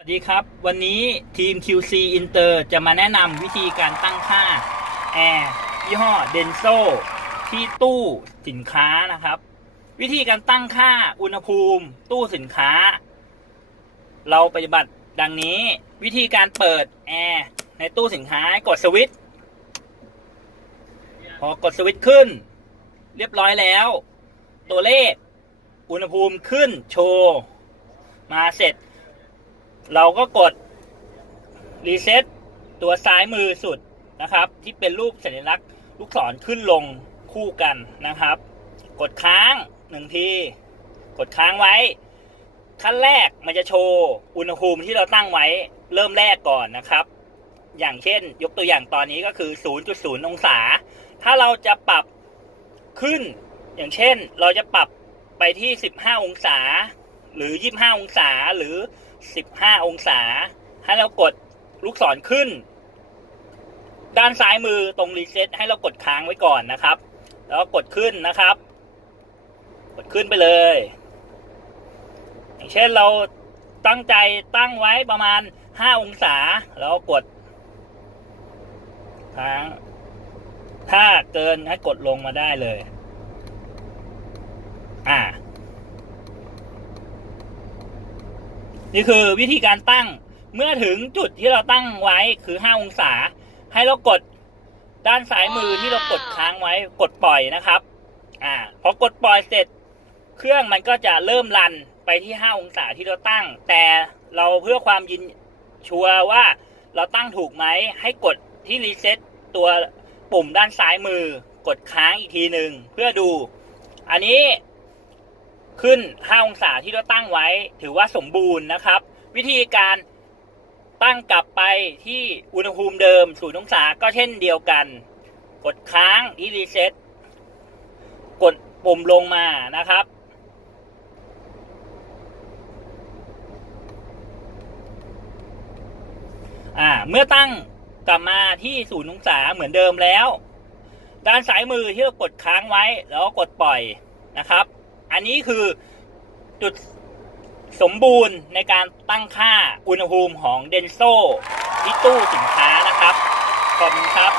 สวัสดีครับ วันนี้ทีม QC Inter จะมาแนะนำวิธีการตั้งค่าแอร์ยี่ห้อ Denso ที่ตู้สินค้านะครับ วิธีการตั้งค่าอุณหภูมิ ตู้สินค้า เราปฏิบัติดังนี้ วิธีการเปิดแอร์ในตู้สินค้ากดสวิตช์พอกดสวิตช์ขึ้น เรียบร้อยแล้ว ตัวเลข อุณหภูมิขึ้นโชว์ มาเสร็จ เราก็กดรีเซ็ตตัวซ้ายมือสุดนะครับ ที่เป็นรูปสัญลักษณ์ลูกศรขึ้นลงคู่กันนะครับ กดค้างหนึ่งที กดค้างไว้ ขั้นแรกมันจะโชว์อุณหภูมิที่เราตั้งไว้เริ่มแรกก่อนนะครับ อย่างเช่น ยกตัวอย่างตอนนี้ก็คือ 0.0 องศา ถ้าเราจะปรับขึ้น อย่างเช่น เราจะปรับไปที่ 15 องศา หรือ 25 องศาหรือ 15 องศา ให้เรากดลูกศรขึ้น ด้านซ้ายมือตรงรีเซ็ตให้เรากดค้างไว้ก่อนนะครับ แล้วกดขึ้นนะครับ กดขึ้นไปเลย อย่างเช่นเราตั้งใจตั้งไว้ประมาณ 5 องศา แล้วกดค้างถ้าเกินให้กดลงมาได้เลย อ่า นี่คือวิธีการตั้งเมื่อถึงจุดที่เราตั้งไว้คือ 5 องศา ให้เรากดด้านซ้ายมือที่เรากดค้างไว้กดปล่อยนะครับอ่าพอกดปล่อยเสร็จ เครื่องมันก็จะเริ่มรันไปที่ 5 องศาที่เราตั้ง แต่เราเพื่อความยินชัวร์ว่าเราตั้งถูกไหมให้กดที่รีเซ็ตตัวปุ่มด้านซ้ายมือ กดค้างอีกทีหนึ่งเพื่อดู อันนี้ ขึ้น 5 องศาที่เราตั้งไว้ ถือว่าสมบูรณ์นะครับ วิธีการตั้งกลับไปที่อุณหภูมิเดิม0องศาก็เช่นเดียวกัน กดค้างที่รีเซ็ตกดปุ่มลงมานะครับ อ่า เมื่อตั้งกลับมาที่0องศาเหมือนเดิมแล้ว ด้านซ้ายมือที่เรากดค้างไว้ แล้วก็กดปล่อยนะครับ อันนี้คือจุดสมบูรณ์ในการตั้งค่าอุณหภูมิของเดนโซที่ตู้สินค้านะครับ ขอบคุณครับ